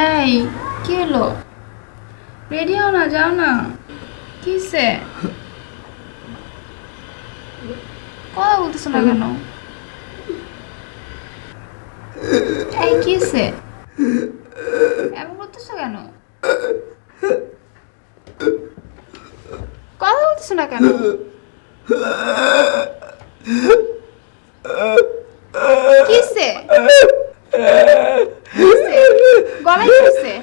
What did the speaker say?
এই, কি হলো? রেডি হও না, যাও না। কিসে? কথা বলতেছো না কেন? এই, কিসে? এমন করতেছো কেন? কথা বলতেছো না কেন? কিসে? কিসে? গলায় কিসে?